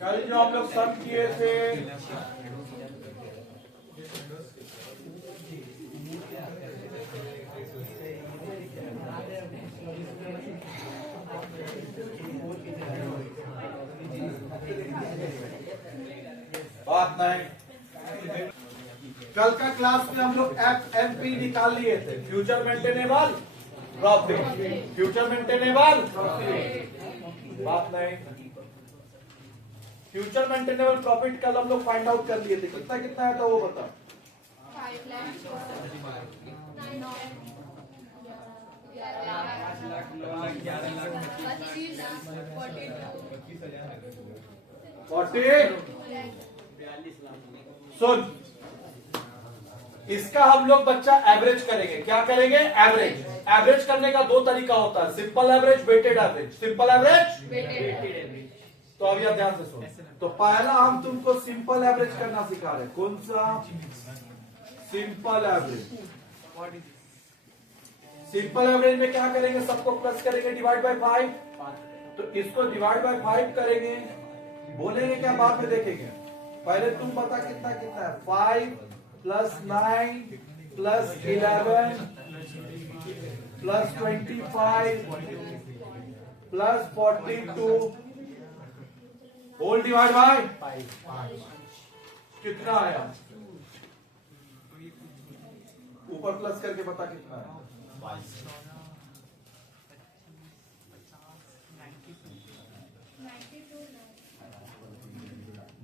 कल जो हम लोग सम किए थे बात नहीं, कल का क्लास में हम लोग FMP निकाल लिए थे, future maintainable profit, future maintainable बात नहीं। फ्यूचर मेंटेनेबल प्रॉफिट कल हम लोग फाइंड आउट कर लिए थे, कितना कितना आया था वो बता। 40 सुन, इसका हम लोग बच्चा एवरेज करेंगे। क्या करेंगे? एवरेज। एवरेज करने का दो तरीका होता है, simple average, weighted average. Simple average, weighted average. तो अब यह ध्यान से सुन। तो पहला हम तुमको सिंपल एवरेज करना सिखा रहे हैं। कौन सा? Simple average. सिंपल एवरेज में क्या करेंगे? सबको प्लस करेंगे, डिवाइड बाय 5। तो इसको डिवाइड बाय 5 करेंगे, बोलेंगे क्या बाद में देखेंगे। पहले तुम बता कितना कितना है। 5 plus 9 plus 11 plus 25 plus 42 whole divide by 5 कितना आया? ऊपर प्लस करके बता कितना है।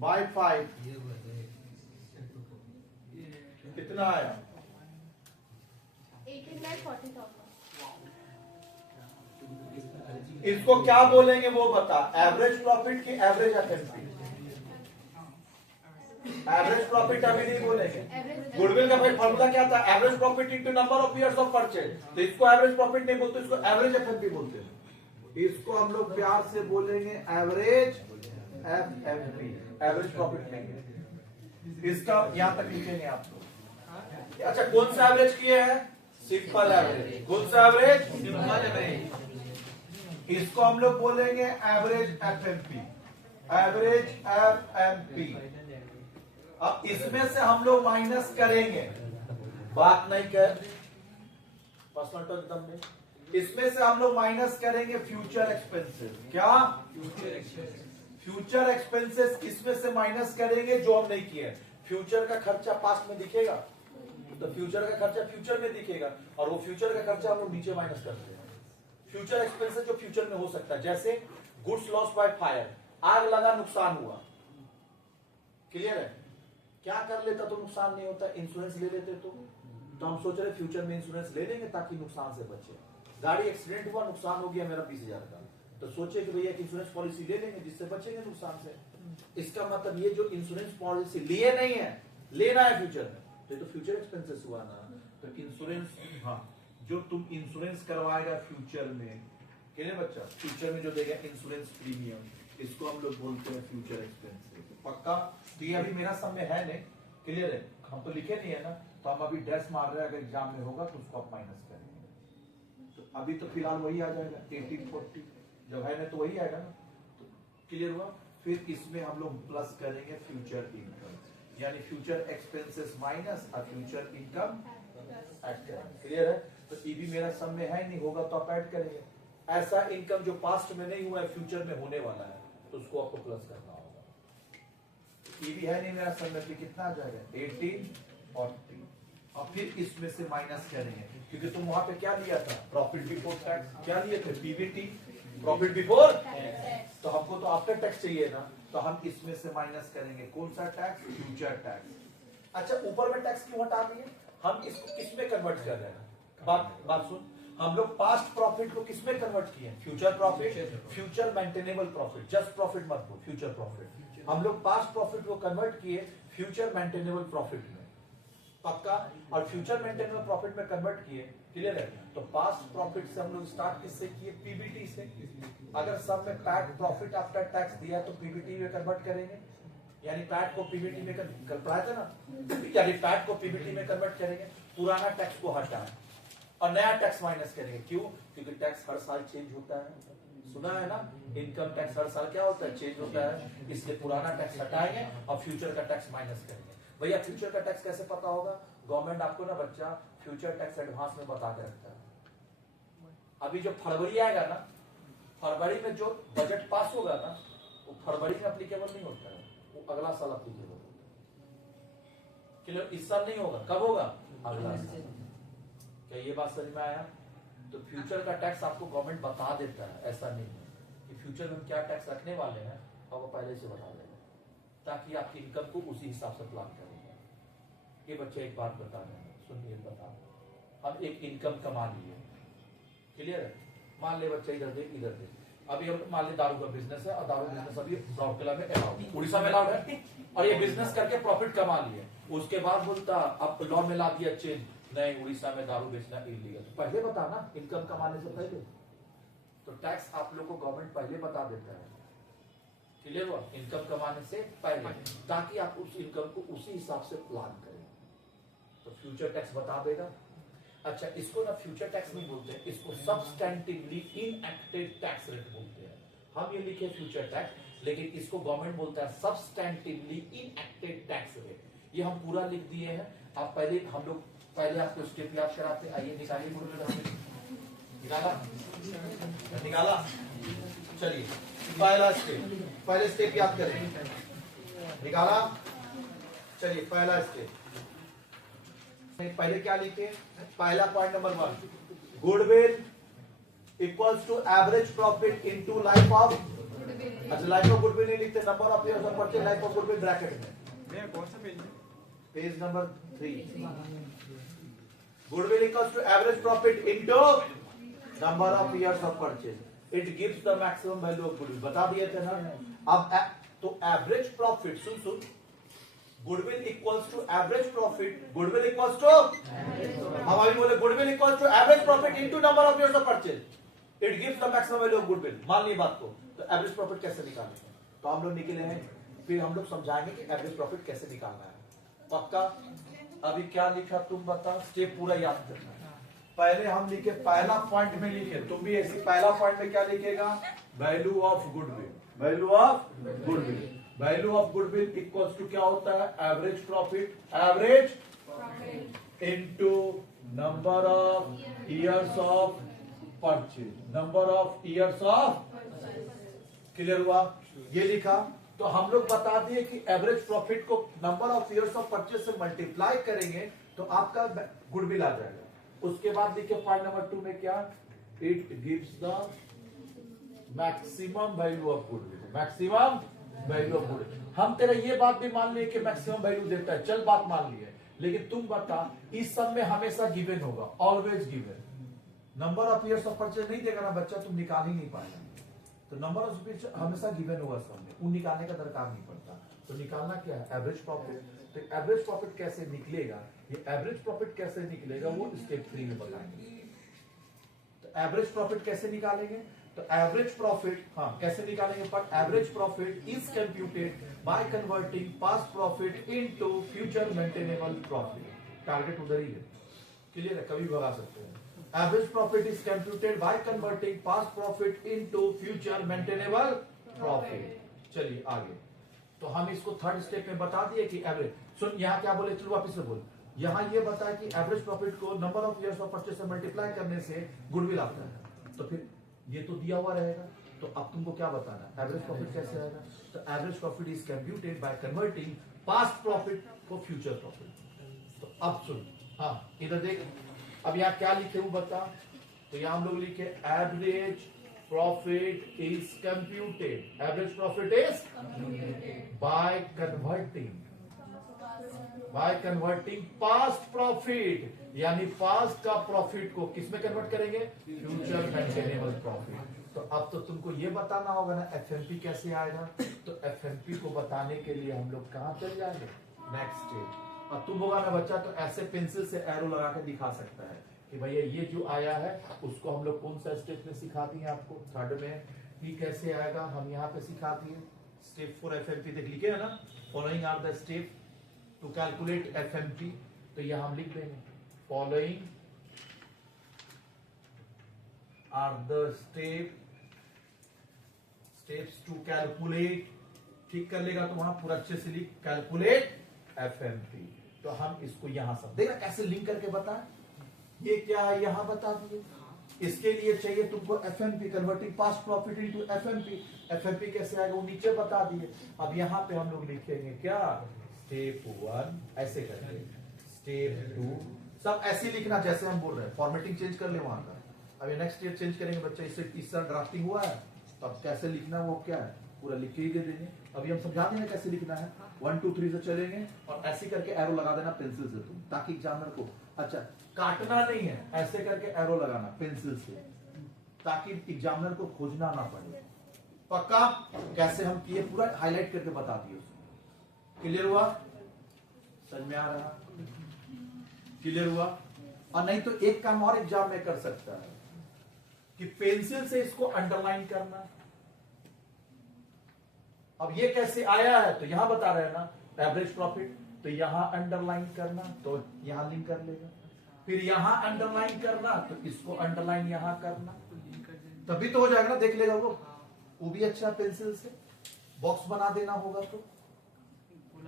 बाय 5 कितना आया? 18,40,000। इसको क्या बोलेंगे वो बता। एवरेज प्रॉफिट की एवरेज एफएनपी? एवरेज प्रॉफिट अभी नहीं बोलेंगे। गुडविल का भाई फॉर्मूला क्या था? Average profit into number of years of purchase. तो इसको एवरेज प्रॉफिट नहीं बोलते, इसको एवरेज एफएनपी बोलते हैं। इसको हम लोग प्यार से बोलेंगे एवरेज एफएनपी, एवरेज प्रॉफिट नहीं है। इसका यहां तक लिखेंगे आप लोग। अच्छा, कौन सा एवरेज किए हैं? Simple average. कौन सा एवरेज? Simple average. इसको हम लोग बोलेंगे एवरेज एफएनपी, एवरेज एफएनपी। अब इसमें से हम लोग माइनस करेंगे, बात नहीं कर पर्सनल टच दम में। इसमें से हम लोग माइनस करेंगे फ्यूचर एक्सपेंसेस। क्या? फ्यूचर एक्सपेंसेस इसमें से माइनस करेंगे जो हम नहीं किए। फ्यूचर का खर्चा पास्ट में दिखेगा, तो फ्यूचर का खर्चा फ्यूचर में दिखेगा, और वो फ्यूचर का खर्चा हम लोग नीचे माइनस करते हैं। फ्यूचर एक्सपेंसेस जो फ्यूचर में हो सकता है, जैसे गुड्स लॉस बाय फायर, आग लगा नुकसान हुआ। क्लियर है? क्या कर लेता तो नुकसान नहीं होता? इंश्योरेंस ले लेते तो हम सोच रहे फ्यूचर में इंश्योरेंस ले लेंगे ताकि नुकसान से बचे। गाड़ी एक्सीडेंट हुआ, नुकसान हो गया मेरा 20,000 का, तो सोचे कि भैया इंश्योरेंस पॉलिसी ले लेंगे जिससे बचेंगे नुकसान से। इसका मतलब ये जो इंश्योरेंस पॉलिसी लिए नहीं है, लेना है फ्यूचर में, तो ये तो फ्यूचर एक्सपेंसेस हुआ ना। तो इंश्योरेंस, हाँ, जो तुम इंश्योरेंस करवाएगा फ्यूचर में, क्लियर बच्चा, फ्यूचर में जो देगा इंश्योरेंस प्रीमियम, इसको हम लोग बोलते हैं फ्यूचर एक्सपेंसेस। पक्का? तो ये अभी मेरा सब में है नहीं, क्लियर है? हम तो लिखे नहीं है ना, तो हम अभी डैश मार रहे हैं, अगर एग्जाम में होगा तो उसको आप माइनस करेंगे। तो अभी तो फिलहाल वही आ जाएगा 1840, जब है ना तो वही आएगा ना। तो क्लियर हुआ? फिर इसमें हम लोग प्लस करेंगे फ्यूचर इनकम, यानी फ्यूचर एक्सपेंसेस माइनस और फ्यूचर इनकम ऐड करेंगे। क्लियर है? तो ये भी मेरा सब में है नहीं, होगा तो आप ऐड करेंगे। ऐसा इनकम जो पास्ट में नहीं हुआ है फ्यूचर में होने वाला है, तो उसको आपको प्लस करना होगा। ये भी है नहीं मेरा सब में, कितना आ जाएगा? 1840। और फिर इसमें से माइनस करेंगे, क्योंकि तुम वहां पे क्या लिया था? Profit before tax. क्या लिए थे? PBT, profit before. तो हमको तो आफ्टर टैक्स चाहिए ना, तो हम इसमें से माइनस करेंगे। कौन सा टैक्स? Future tax. अच्छा, ऊपर में टैक्स क्यों हटा दिए? हम इसको किसमें कन्वर्ट कर रहे हैं? बात सुन, हम लोग पास्ट प्रॉफिट को किसमें कन्वर्ट किए? Future profit, future maintainable profit. Just profit मत बोल, फ्यूचर प्रॉफिट। हम लोग पास्ट प्रॉफिट को कन्वर्ट किए फ्यूचर मेंटेनेबल प्रॉफिट में। पक्का? और फ्यूचर मेंटेनेबल प्रॉफिट में कन्वर्ट किए। क्लियर है? तो पास्ट प्रॉफिट से हम लोग स्टार्ट किससे किए? पीबीटी से। अगर सब में पैट प्रॉफिट आफ्टर टैक्स दिया तो पीबीटी में कन्वर्ट करेंगे, यानी पैट को पीबीटी में कल पढ़ाया था ना, यानी पैट को पीबीटी में कन्वर्ट करेंगे। पुराना टैक्स को हटाएं, और नया टैक्स माइनस करेंगे। क्यों? क्योंकि टैक्स हर साल चेंज होता है, सुना है ना, इनकम टैक्स हर साल क्या होता है, चेंज होता है, इसलिए पुराना टैक्स हटाएंगे और फ्यूचर का टैक्स माइनस करेंगे। भैया फ्यूचर का टैक्स कैसे पता होगा? गवर्नमेंट आपको ना बच्चा फ्यूचर टैक्स एडवांस में बता के रखता है। अभी जो फरवरी आएगा ना, फरवरी में जो बजट पास होगा ना, वो फरवरी में अप्लीकेबल नहीं होता है, वो अगला साल अप्लीकेबल होता है। क्लियर? इस साल नहीं होगा, कब होगा? अगला साल। क्या ये बात समझ में आया? तो फ्यूचर का टैक्स आपको गवर्नमेंट बता देता है, ऐसा नहीं है कि फ्यूचर में हम क्या टैक्स रखने वाले हैं और वो पहले से बता देगा, ताकि आपकी इनकम को उसी हिसाब से प्लान करेंगे। ये बच्चे एक बात बता रहे हैं, सुनिए बता, हम एक इनकम कमा लिए, क्लियर है? मान ले बच्चा इधर दे इधर दे, अभी हम मान ले दारू का बिजनेस है और दारू बिजनेस अभी राउरकेला में अलाउड, उड़ीसा में अलाउड है, और ये बिजनेस करके प्रॉफिट कमा लिए। उसके बाद बोलता अब लॉ में ला दिया चेंज, नहीं उड़ीसा में दारू बेचना इलीगल। तो पहले बता ना, इनकम कमाने से पहले। तो टैक्स आप लोग को गवर्नमेंट पहले बता देता है, क्लियर हुआ? इनकम कमाने से पहले, ताकि आप उस इनकम को उसी हिसाब से प्लान करें। तो फ्यूचर टैक्स बता देगा। अच्छा, इसको ना फ्यूचर टैक्स नहीं बोलते हैं, इसको सब्सटैंटिवली इनएक्टेड टैक्स रेट बोलते हैं। हम ये लिखे फ्यूचर टैक्स, लेकिन इसको गवर्नमेंट बोलता है सब्सटैंटिवली इनएक्टेड टैक्स रेट। ये हम पूरा लिख दिए हैं। आप पहले, हम लोग पहले आपको स्टेप याद कराते हैं। आइए निकालिए, निकाला निकाला। चलिए पहला स्टेप, पहले स्टेप याद करें, निकाला। चलिए पहला स्टेप, पहले क्या लिखे? पहला point number 1, goodwill equals to average profit into life of, अच्छा लाइफ ऑफ गुडविल नहीं लिखते, number of years of purchase life of goodwill bracket में। कौन सा पेज है? Page number 3। Goodwill equals to average profit into number of years of purchase, it gives the maximum value of goodwill. बता दिए थे ना। अब तो एवरेज प्रॉफिट, सुन, goodwill equals to average profit, goodwill equals to, हम अभी बोले goodwill equals to average profit into number of years of purchase, it gives the maximum value of goodwill. मान ली बात को। तो एवरेज प्रॉफिट कैसे निकालेंगे? तो हम लोग निकले हैं, फिर हम लोग समझाएंगे कि एवरेज प्रॉफिट कैसे निकालना है। पक्का? अभी क्या लिखा तुम बता, स्टेप पूरा याद करना है। पहले हम लिखे, पहला पॉइंट में लिखे, तुम भी ऐसे पहला पॉइंट में क्या लिखेगा? Value of goodwill, value of goodwill. Value of goodwill equals to क्या होता है? Average profit, average into number of years of purchase, number of years of, clear हुआ? ये लिखा। तो हम लोग बता दिए कि एवरेज प्रॉफिट को number of years of purchase से मल्टीप्लाई करेंगे तो आपका गुडविल आ जाएगा। उसके बाद लिखे पॉइंट नंबर 2 में क्या? It gives the maximum value of goodwill, maximum value of goodwill. हम तेरा ये बात भी मान लिए कि मैक्सिमम वैल्यू देता है, चल बात मान ली है, लेकिन तुम बता इस सब में हमेशा गिवन होगा, always given. Number of years of purchase नहीं देगा ना बच्चा, तुम निकाल ही नहीं पाएगा। तो नंबर ऑफ इयर्स हमेशा गिवन होगा सब में, उन निकालने का दरकार नहीं पड़ता। तो निकालना क्या है? Average profit. तो एवरेज प्रॉफिट कैसे निकलेगा? ये एवरेज प्रॉफिट कैसे निकलेगा वो स्टेप 3 में बताएंगे। तो एवरेज प्रॉफिट कैसे निकालेंगे? तो एवरेज प्रॉफिट, हाँ कैसे निकालेंगे? पर average profit is computed by converting past profit into future maintainable profit. Target उधर ही है, क्लियर है? कभी भगा सकते हैं। Average profit is computed by converting past profit into future maintainable profit. चलिए आगे। तो हम इसको थर्ड स्टेप में बता दिए कि एवरेज, सुन यहाँ क्या बोले, चलो वापिस से बोल। यहाँ ये बताया कि एवरेज प्रॉफिट को number of years of purchase से मल्टीप्लाई करने से गुडविल आता है। तो फिर ये तो दिया हुआ रहेगा, तो अब तुमको क्या बताना है? एवरेज प्रॉफिट कैसे आएगा? तो average profit is computed by converting past profit को फ्यूचर प्रॉफिट। तो अब सुन, हाँ इधर देख, अब यहाँ क्या लिखे हूं बता। तो यहाँ हम लोग लिखे average profit is computed, average profit is by converting past profit, यानी पास्ट का प्रॉफिट को किस में कन्वर्ट करेंगे? Future maintainable profit. तो अब तो तुमको ये बताना होगा ना एफएमपी कैसे आएगा। तो एफएमपी को बताने के लिए हम लोग कहां चल जाएंगे? Next step. अब तुम होगा ना बच्चा तो ऐसे पेंसिल से एरो लगा के दिखा सकता है कि भैया ये जो आया है उसको हम लोग कौन सा स्टेप में सिखा दिए आपको, थर्ड में। ये कैसे आएगा हम यहाँ पे सिखा दिए। स्टेप 4 एफएमपी देख लिखे है ना, following are the step to calculate FMP. तो यहाँ हम लिख देंगे following are the steps to calculate, ठीक कर लेगा तो वहां पूरा अच्छे से लिख कैलकुलेट एफएमपी। तो हम इसको यहां सब देखा कैसे लिंक करके बताएं, ये क्या है यहां बता दिए। इसके लिए चाहिए तुमको FMP, converting past profit into FMP. FMP कैसे आएगा वो नीचे बता दिए। अब यहां पे हम लोग लिखेंगे क्या, स्टेप 1 ऐसे करके, स्टेप 2 सब ऐसे लिखना जैसे हम बोल रहे हैं, फॉर्मेटिंग चेंज कर ले वहां का। अब ये नेक्स्ट ईयर चेंज करेंगे बच्चा, इससे तीसरा ड्राफ्टिंग हुआ है, तब कैसे लिखना वो क्या है पूरा लिख के ही दे देंगे। अभी हम समझा देंगे कैसे लिखना है, 1 2 3 से चलेंगे और ऐसे करके एरो लगा देना पेंसिल से तुम, ताकि एग्जामिनर को अच्छा काटना नहीं है, ऐसे करके एरो लगाना पेंसिल से, ताकि एग्जामिनर को खोजना ना पड़े। पक्का कैसे हम किए पूरा हाईलाइट करके बता दिए उसको। क्लियर हुआ, समझ में आ रहा, क्लियर हुआ। और नहीं तो एक काम और एग्जाम में कर सकता है कि पेंसिल से इसको अंडरलाइन करना। अब ये कैसे आया है तो यहां बता रहे हैं ना, एवरेज प्रॉफिट, तो यहां अंडरलाइन करना तो यहां लिंक कर लेगा, फिर यहां अंडरलाइन करना तो इसको अंडरलाइन यहां करना, तभी तो हो जाएगा ना, देख लेगा वो भी अच्छा पेंसिल से बॉक्स बना देना होगा। तो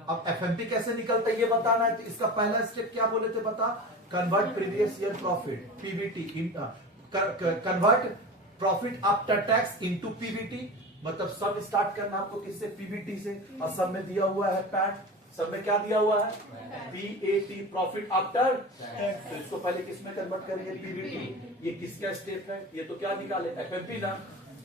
अब एफएमपी कैसे निकलता है ये बताना है, तो इसका पहला स्टेप क्या बोले थे बता, convert previous year profit PBT, convert profit after tax into PBT, मतलब सब स्टार्ट करना आपको किससे, पीबीटी से, और सब में दिया हुआ है पैट, सब में क्या दिया हुआ है पीएटी, प्रॉफिट आफ्टर टैक्स। तो इसको पहले किस में कन्वर्ट करेंगे, पीबीटी। ये किसका स्टेप है, ये तो क्या निकाले एफएमपी ना,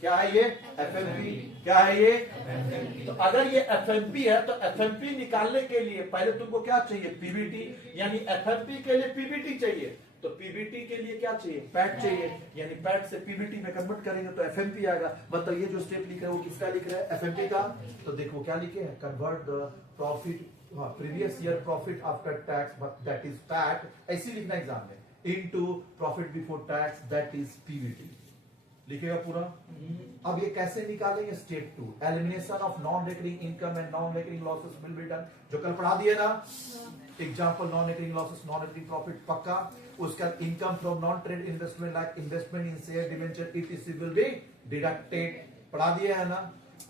क्या है ये एफएमपी, क्या है ये एफएमपी। तो अगर ये एफएमपी है तो एफएमपी निकालने के लिए पहले तुमको क्या चाहिए, पीबीटी, यानी एफएमपी के लिए पीबीटी चाहिए, तो पीबीटी के लिए क्या चाहिए, पैट चाहिए, यानी पैट से पीबीटी में कन्वर्ट करेंगे तो एफएमपी आएगा। मतलब ये जो स्टेप लिख रहे हैं वो किसका लिख रहे हैं, एफएमपी का। तो देखो क्या लिखे हैं, convert the profit previous year profit after tax that is PAT, ऐसे लिखना एग्जाम में, into profit before tax that is PBT, लिखेगा पूरा। अब ये कैसे निकालेंगे, step 2, elimination of non recurring income and non recurring losses will be done, जो कल पढ़ा दिए ना, example non recurring losses, non recurring profit पक्का, उसका income from non trade investment like investment in share debenture etc will be deducted, पढ़ा दिए है ना।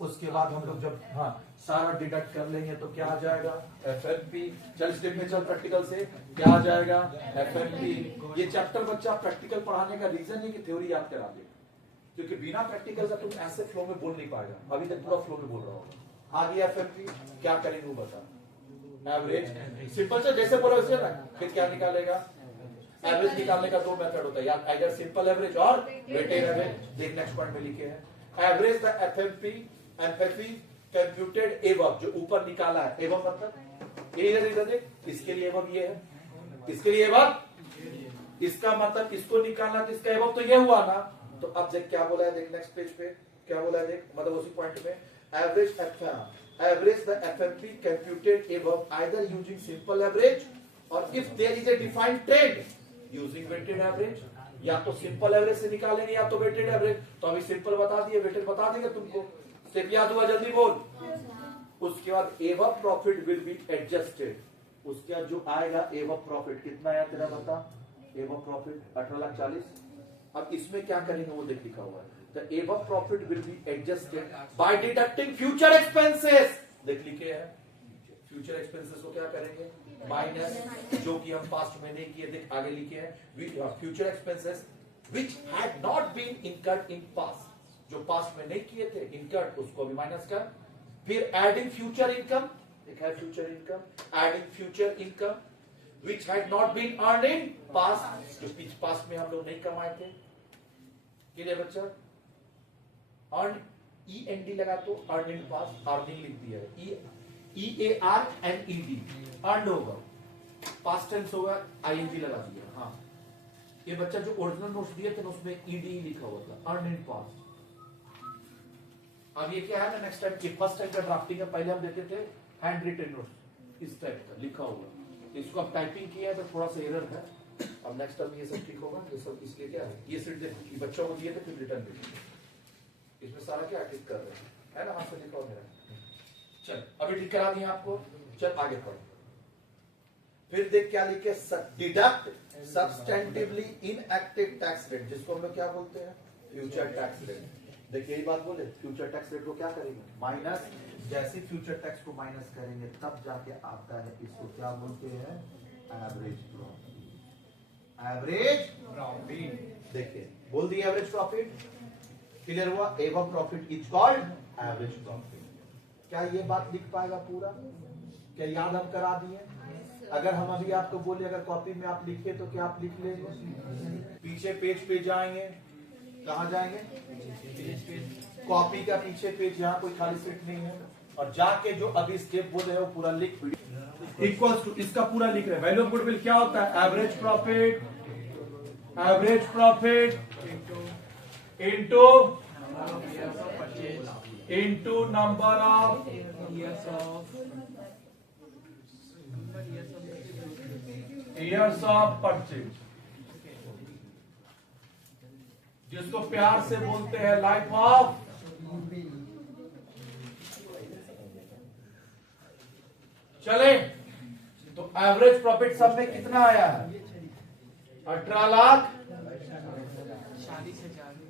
उसके बाद हम लोग जब सारा डिडक्ट कर लेंगे तो क्या आ जाएगा, एफएमपी। चल स्टेप में चल, प्रैक्टिकल से क्या आ जाएगा, एफएमपी। ये चैप्टर बच्चा प्रैक्टिकल पढ़ाने का रीजन है कि थ्योरी याद करा दे, क्योंकि बिना प्रैक्टिकल का तुम ऐसे फ्लो में बोल नहीं पाएगा। अभी तक पूरा फ्लो में बोल रहा होगा, आगे एफएमपी क्या करेंगे वो बता, एवरेज सिंपल से जैसे बोला वैसे ना, फिर क्या निकालेगा, एवरेज निकालने का दो मेथड होता है, या आइदर सिंपल एवरेज और वेटेड एवरेज। देख नेक्स्ट पॉइंट में लिखे हैं, एवरेज द एफएमपी कंप्यूटेड एवब, जो ऊपर निकाला है एवब मतलब ये रीजन है, इसके लिए एवब ये है, इसके लिए एवब, इसका मतलब इसको निकालना तो इसका एवब तो ये हुआ ना। तो अब देख क्या बोला है, देख नेक्स्ट पेज पे क्या बोला है, देख मतलब उसी पॉइंट में, average the FMP computed above either using simple average और if there is a defined trend using weighted average, या तो सिंपल एवरेज से निकालेंगे या तो वेटेड एवरेज। तो अभी सिंपल बता दिए, वेटेड बता देंगे तुमको, स्टेप याद हुआ, जल्दी बोल। उसके बाद एवब प्रॉफिट विल बी एडजस्टेड, उसके बाद जो आएगा एवब प्रॉफिट कितना आया तेरा बता, एवब प्रॉफिट 18,40,000। अब इसमें क्या करेंगे वो देख लिखा हुआ है, द एवब profit will be adjusted by deducting future expenses, देख लिखे हैं फ्यूचर एक्सपेंसेस को क्या करेंगे, माइनस, जो कि हम पास्ट में नहीं किए, देख आगे लिखे हैं, future expenses which had not been incurred in past, जो पास्ट में नहीं किए थे इनकर्ड, उसको भी माइनस कर, फिर एडिंग फ्यूचर इनकम, देखा है future income, adding future income which had not been earned in past, जो पास्ट में हम लोग नहीं कमाए थे, क्लियर बच्चा, earned END लगा तो earned in past, earning लिख दिया है, EARNED earned होगा, past tense होगा, ING लगा दिया। हाँ ये बच्चा जो ओरिजिनल नोट्स दिए थे उसमें ED लिखा हुआ था, earned in past। अब ये क्या है ना, नेक्स्ट टाइम फर्स्ट टाइम का ड्राफ्टिंग है, पहले हम देते थे हैंड रिटन नोट्स इस टाइप का लिखा हुआ, इसको अब टाइपिंग किया है तो थोड़ा सा एरर है, अब नेक्स्ट टाइम ये सब ठीक होगा। ये सब इसलिए क्या है, ये सीट देखो बच्चों को दिए थे फिर रिटर्न भी, इसमें सारा क्या ठीक कर रहे हैं, है ना, हाथ से लिखा मेरा। चल अभी ठीक करा दिए आपको, चल आगे पढ़ो। फिर देख क्या लिखे, डिडक्ट सब्सटेंटिवली इनएक्टिव टैक्स रेट, जिसको हम लोग क्या बोलते हैं, फ्यूचर टैक्स रेट। देखिए यही बात बोले, फ्यूचर टैक्स रेट को क्या करेंगे माइनस, जैसे फ्यूचर टैक्स को माइनस करेंगे तब जाके आता है, इसको क्या बोलते हैं एवरेज प्रॉफिट। एवरेज प्रॉफिट, देखिए बोल दिए एवरेज प्रॉफिट, क्लियर हुआ। एवं profit is called average profit. क्या ये बात लिख पाएगा पूरा? क्या याद हम करा दिए? अगर हम अभी आपको बोले अगर कॉपी में आप लिखिए तो क्या आप लिख लेंगे? पीछे पेज पे जाएंगे, कहाँ जाएंगे? कॉपी का पीछे पेज, यहाँ कोई खाली सीट नहीं है, और जाके जो अभी स्टेप बोले हैं वो पूरा लिख, इक्वल्स टू इसका पूरा लिख रहे हैं। वैल्यू ऑफ गुडविल क्या होता है? Average profit, average profit into number of years of purchase, जिसको प्यार से बोलते हैं लाइफ ऑफ। चले तो एवरेज प्रॉफिट सब में कितना आया है? 18 लाख,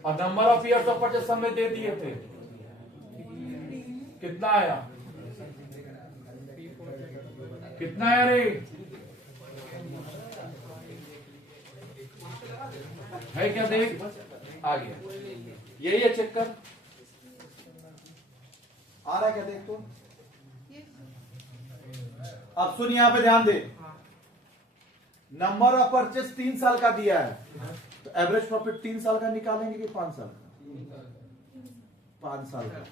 और number of years of purchase सब में दे दिए थे, कितना आया? कितना आया रे? है क्या? देख आ गया, यही है, चेक कर, आ रहा है क्या? देख तो। अब सुन, यहां पे ध्यान दे, नंबर ऑफ परचेज 3 साल का दिया है, तो एवरेज प्रॉफिट 3 साल का निकालेंगे कि 5 साल का? 5 साल का।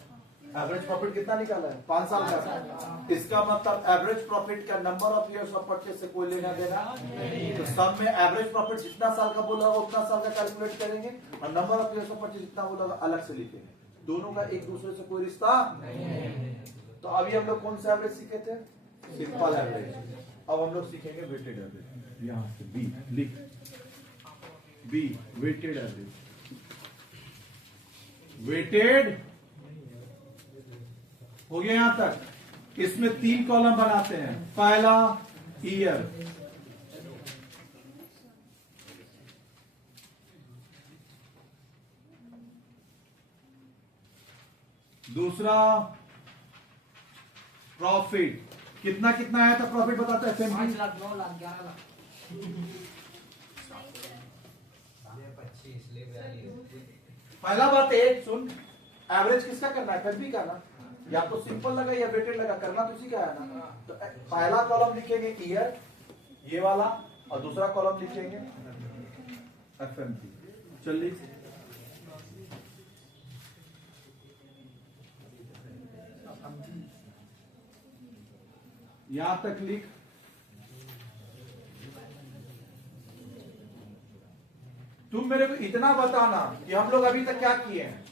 एवरेज प्रॉफिट कितना निकाला है? 5 साल का। इसका मतलब एवरेज प्रॉफिट का number of years of purchase से कोई लेना देना नहीं। तो सब में एवरेज प्रॉफिट जितना साल का बोला होगा उतना साल का कैलकुलेट करेंगे, और number of years of purchase जितना बोला होगा अलग से लिखेंगे। दोनों का एक दूसरे से कोई रिश्ता नहीं। तो अभी हम लोग कौन सा एवरेज सीखे थे? Simple average. अब हम लोग सीखेंगे वेटेड एवरेज। यहां से बी लिख, बी वेटेड एवरेज। वेटेड हो गया यहां तक। इसमें 3 कॉलम बनाते हैं। पहला ईयर, दूसरा प्रॉफिट, कितना कितना आया था प्रॉफिट बताता है? 5 लाख, 9 लाख, 11 लाख, 25 ले। पहला बात एक सुन, एवरेज किसका करना है? फिर भी करना, या तो सिंपल लगा या वेटेड लगा, करना तो इसी का है ना। तो पहला कॉलम लिखेंगे ईयर, ये वाला, और दूसरा कॉलम लिखेंगे एफएमसी। चलिए यहां तक लिख। तुम मेरे को इतना बताना कि हम लोग अभी तक क्या किए हैं।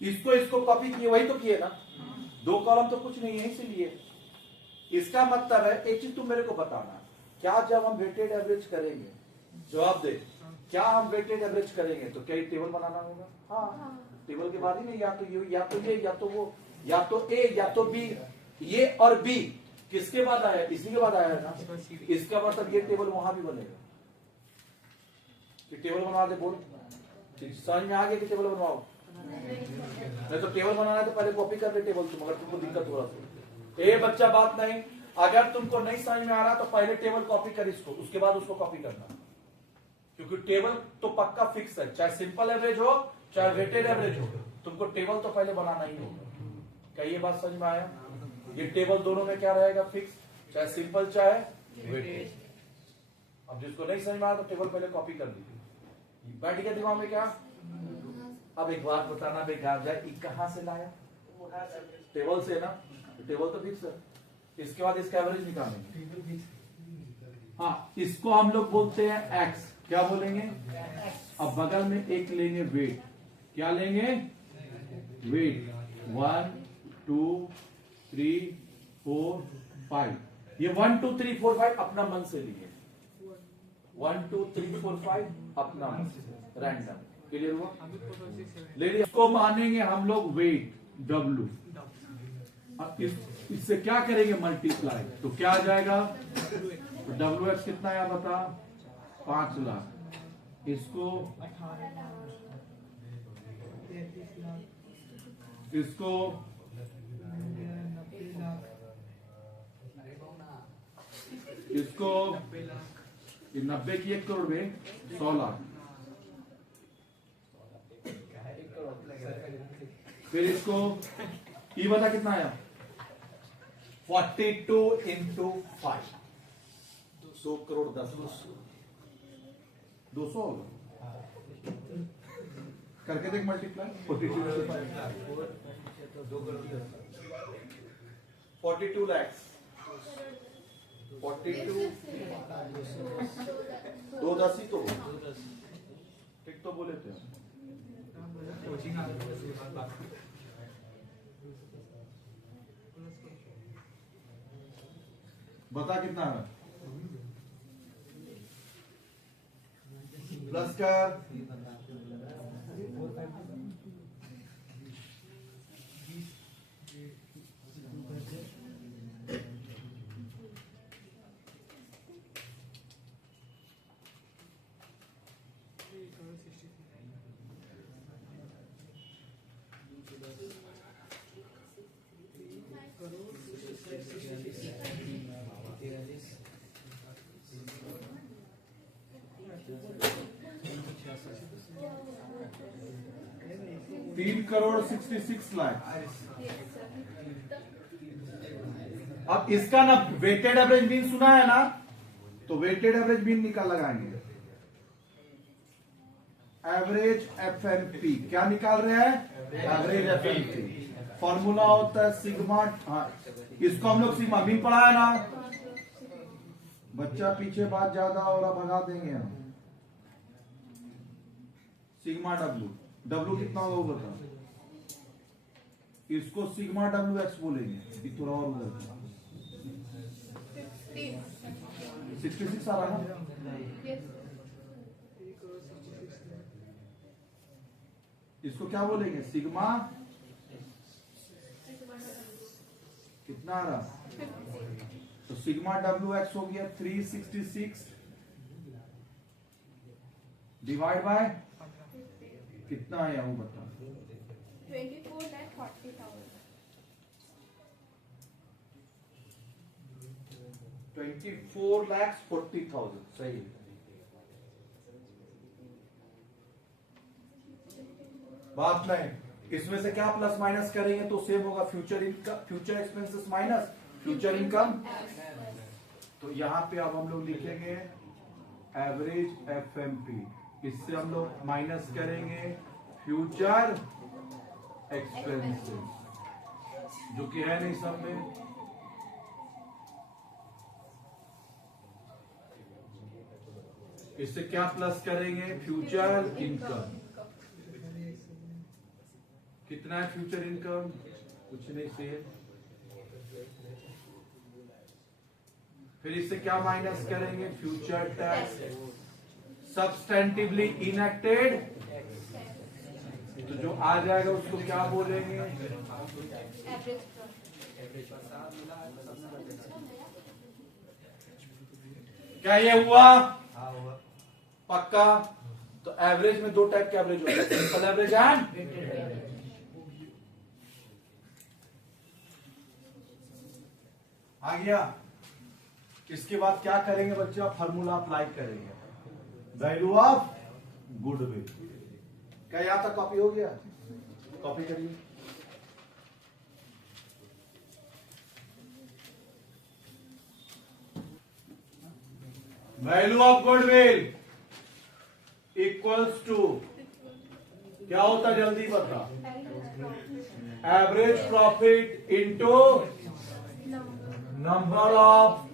इसको इसको कॉपी किए, वही तो किए ना। 2 कॉलम तो कुछ नहीं है, इसीलिए इसका मतलब है एक चीज तुम मेरे को बताना, क्या जब हम वेटेड एवरेज करेंगे, जवाब दे, क्या हम वेटेड एवरेज करेंगे तो क्या टेबल बनाना होगा? हाँ, टेबल के बाद ही नहीं, या तो ये या तो ये या तो वो, या तो ए या तो बी। ये और बी किसके बाद आया? इसी के बाद आया ना। इसका मतलब ये टेबल वहां भी बनेगा। कि टेबल बनवा दे, बोल समझ में आ गया कि टेबल बनवाओ? नहीं तो टेबल बनाना है तो पहले कॉपी कर ले टेबल तुम, अगर तुमको दिक्कत हो रहा तो। ए बच्चा बात नहीं, अगर तुमको नहीं समझ में आ रहा तो पहले टेबल कॉपी कर इसको, उसके बाद उसको कॉपी करना, क्योंकि टेबल तो पक्का फिक्स है, चाहे सिंपल एवरेज हो चाहे वेटेड एवरेज हो, तुमको टेबल तो पहले बनाना ही होगा। क्या ये बात समझ में आया? ये टेबल दोनों में क्या रहेगा? फिक्स, चाहे सिंपल चाहे वेटेड। अब जिसको नहीं समझ में आया तो टेबल पहले कॉपी कर दीजिए। बैठ गया दिमाग में क्या? अब एक बात बताना बेकार जाए, कहां से लाया? टेबल से ना, टेबल तो फिक्स है। इसके बाद इसका एवरेज निकालेंगे। हाँ, इसको हम लोग बोलते हैं एक्स। क्या बोलेंगे? अब बगल में एक लेंगे वेट। क्या लेंगे? वेट। 1 2 3 4 5। ये 1 2 3 4 5 अपना मन से लिए। 1 2 3 4 5 अपना मन से, रैंडम। क्लियर हुआ? ले लिया। इसको मानेंगे हम लोग वेट W। अब इससे क्या करेंगे? मल्टीप्लाई। तो क्या आ जाएगा? तो WX कितना आया बता? 5 लाख। इसको 18 लाख 33 लाख इसको 90 लाख इसको 90 लाख 90 की 1 करोड़ में 100 लाख। फिर इसको ई बता कितना आया? 42 इंटू 5 2 करोड़ 10 लाख 200 होगा। करके देख मल्टीप्लाई 42 lakhs 42 दो 10 ही तो ठीक तो बोले थे। बता कितना है? प्लस कर 3 करोड़ 66 लाख। अब इसका ना वेटेड एवरेज मीन सुना है ना, तो वेटेड एवरेज मीन निकाल लगाएंगे। एवरेज एफएनपी क्या निकाल रहे हैं? एवरेज एफएनपी फॉर्मूला होता है सिग्मा। हाँ, इसको हम लोग सिग्मा मीन पढ़ा है ना। बच्चा पीछे बात ज्यादा हो रहा, भगा देंगे हम। सिग्मा डब्ल्यू, डब्ल्यू कितना होगा वो बता। इसको सिग्मा डब्ल्यू एक्स बोलेंगे। ये थोड़ा और उधर 66 आ रहा है ना। इसको क्या बोलेंगे? सिग्मा कितना आ रहा? तो सिग्मा डब्ल्यू एक्स हो गया 366 डिवाइड बाय कितना आया वो बता। 24,40,000 सही है। बात नहीं, इसमें से क्या प्लस माइनस करेंगे तो सेम होगा। Future income, future expenses minus future income. तो यहां पे अब हम लोग लिखेंगे एवरेज एफएमपी। इससे हम लोग माइनस करेंगे फ्यूचर एक्सपेंसेस, जो कि है नहीं सब में। इससे क्या प्लस करेंगे? Future income. कितना है फ्यूचर इनकम? कुछ नहीं, सेम। फिर इससे क्या माइनस करेंगे? Future tax. सब्सटेंटिवली इनएक्टेड, तो जो आ जाएगा उसको क्या बोलेंगे? क्या ये हुआ? पक्का? तो एवरेज में दो टाइप के एवरेज होते हैं, सिंपल एवरेज एंड आ गया। इसके बाद क्या करेंगे बच्चा? फार्मूला अप्लाई करेंगे, वैल्यू ऑफ गुडविल। क्या यहां तक कॉपी हो गया? कॉपी करिए। Value of goodwill equals to क्या होता है? जल्दी बता। Average profit into number of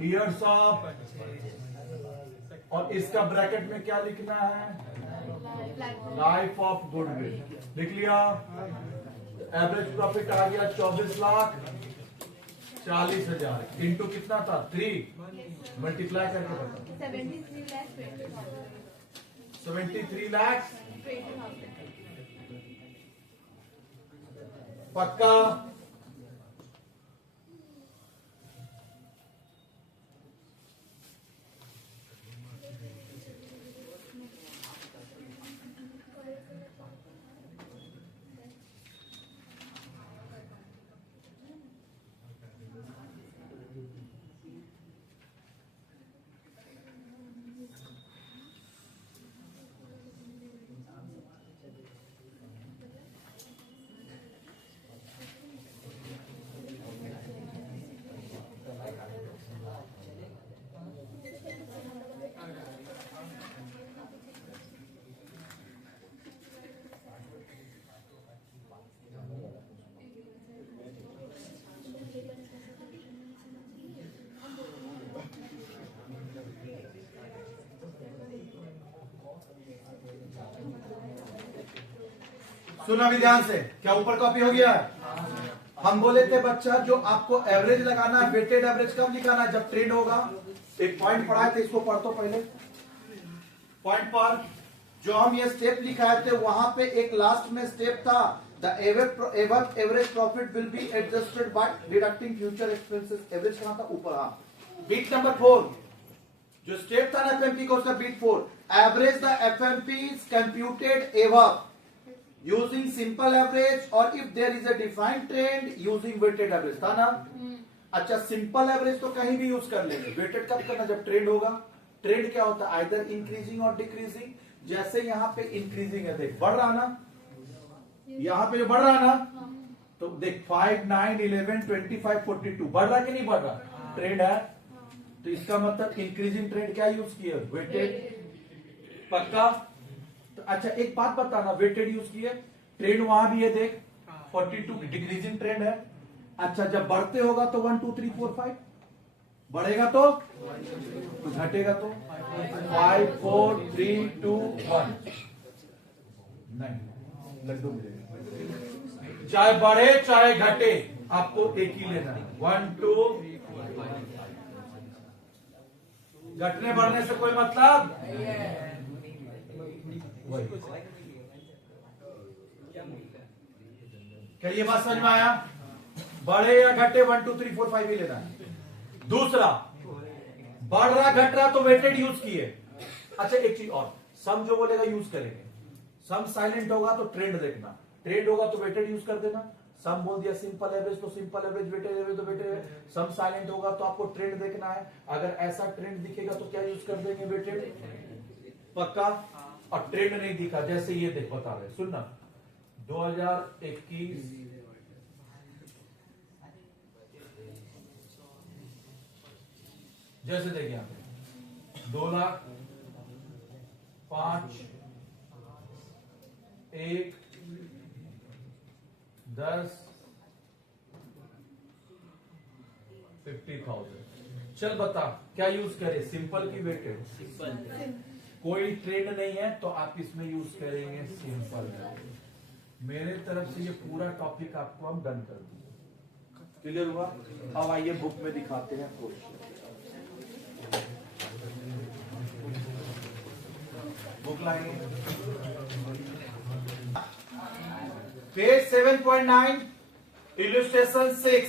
years of, और इसका ब्रैकेट में क्या लिखना है? Life of goodwill. लिख लिया। एवरेज प्रॉफिट आ गया 24,40,000 इंटू कितना था? 3 मल्टीप्लाई करके बता। 73 लाख। पक्का? सुना भी ध्यान से, क्या ऊपर कॉपी हो गया है? हम बोले थे बच्चा जो आपको एवरेज लगाना है, वेटेड एवरेज कब निकालना है? जब ट्रेंड होगा। एक पॉइंट पढ़ाए थे, इसको पढ़ तो पहले। पॉइंट पर जो हम ये स्टेप लिखाए थे वहां पे एक लास्ट में स्टेप था, the average profit will be adjusted by deducting future expenses. Average कहां था? ऊपर। हाँ, बीट नंबर 4 जो स्टेप था ना एफएमपी का, उसका beat 4, average the FMP is computed above using simple average और if there is a defined trend using weighted average. था ना? अच्छा, सिंपल एवरेज तो कहीं भी यूज कर लेंगे, वेटेड कब करना? जब ट्रेंड होगा। ट्रेंड क्या होता है? आइदर इंक्रीजिंग और डिक्रीजिंग। जैसे यहाँ पे इंक्रीजिंग है, देख बढ़ रहा ना, यहाँ पे जो बढ़ रहा ना, तो देख 5, 9, 11, 25, 42 बढ़ रहा कि नहीं बढ़ रहा? ट्रेंड है, तो इसका मतलब इंक्रीजिंग ट्रेंड क्या यूज किया? वेटेड। पक्का? तो अच्छा एक बात बताना, वेटेड यूज किए, ट्रेंड वहां भी है देख 42 डिक्रीजिंग ट्रेंड है। अच्छा जब बढ़ते होगा तो 1 2 3 4 5, बढ़ेगा तो घटेगा तो 5 4 3 2 1 नहीं, लड्डू मिलेगा। चाहे बढ़े चाहे घटे आपको एक ही लेना है, 1 2। घटने बढ़ने से कोई मतलब क्या? ये बात समझ में आया? बढ़े या घटे 1 2 3 4 5 ही लेना है। दूसरा, बढ़ रहा घट रहा तो वेटेड यूज किए। अच्छा एक चीज और, सम जो बोलेगा यूज करेंगे। सम साइलेंट होगा तो ट्रेंड देखना, ट्रेंड होगा तो वेटेड यूज कर देना। सम बोल दिया सिंपल एवरेज तो सिंपल एवरेज, वेटेड एवरेज तो वेटेड एवरेज। सम साइलेंट होगा तो आपको ट्रेंड देखना है, अगर ऐसा ट्रेंड दिखेगा तो क्या यूज कर देंगे? वेटेड। पक्का? और ट्रेंड नहीं दिखा, जैसे ये देख बता रहे, सुनना 2021 जैसे देखिए यहाँ पे 2 लाख 5 1 10 50,000। चल बता क्या यूज करें, सिंपल की वेटेड? सिंपल। कोई ट्रेंड नहीं है तो आप इसमें यूज करेंगे सिंपल। मेरे तरफ से ये पूरा टॉपिक आपको हम डन कर देंगे। क्लियर हुआ? अब आइए बुक में दिखाते हैं क्वेश्चन। बुक लाएंगे, पेज 7.9 इलस्ट्रेशन 6।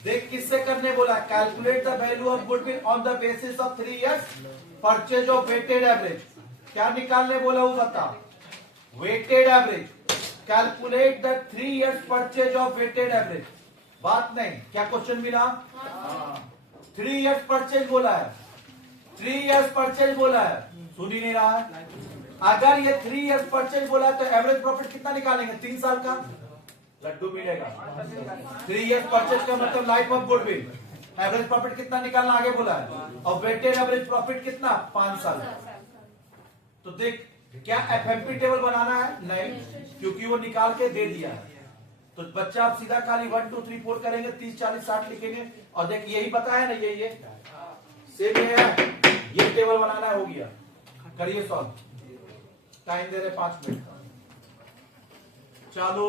देख किससे करने बोला? Calculate the value of goodwill on the basis of 3 years purchase of weighted average. क्या निकालने बोला वो बता? Weighted average. Calculate the 3 years purchase of weighted average. बात नहीं, क्या क्वेश्चन मिला? 3 इयर्स परचेज बोला है, 3 इयर्स परचेज बोला है, सुन ही नहीं रहा है। अगर ये 3 इयर्स परचेज बोला है तो एवरेज प्रॉफिट कितना निकालेंगे? 3 साल का लड्डू मिलेगा। 3 इयर्स परचेज का मतलब life of goodwill. Average profit कितना निकालना आगे बोला है, और वेटेड एवरेज प्रॉफिट कितना? 5 साल का। तो देख क्या एफएमपी टेबल बनाना है? नहीं, क्योंकि वो निकाल के दे दिया है। तो बच्चा आप सीधा खाली 1 2 3 4 करेंगे, 30 40 60 लिखेंगे, और देख यही बताया ना, ये सेम ये है, ये टेबल बनाना हो गया। करिए सॉल्व, टाइम दे रहे 5 मिनट का। चलो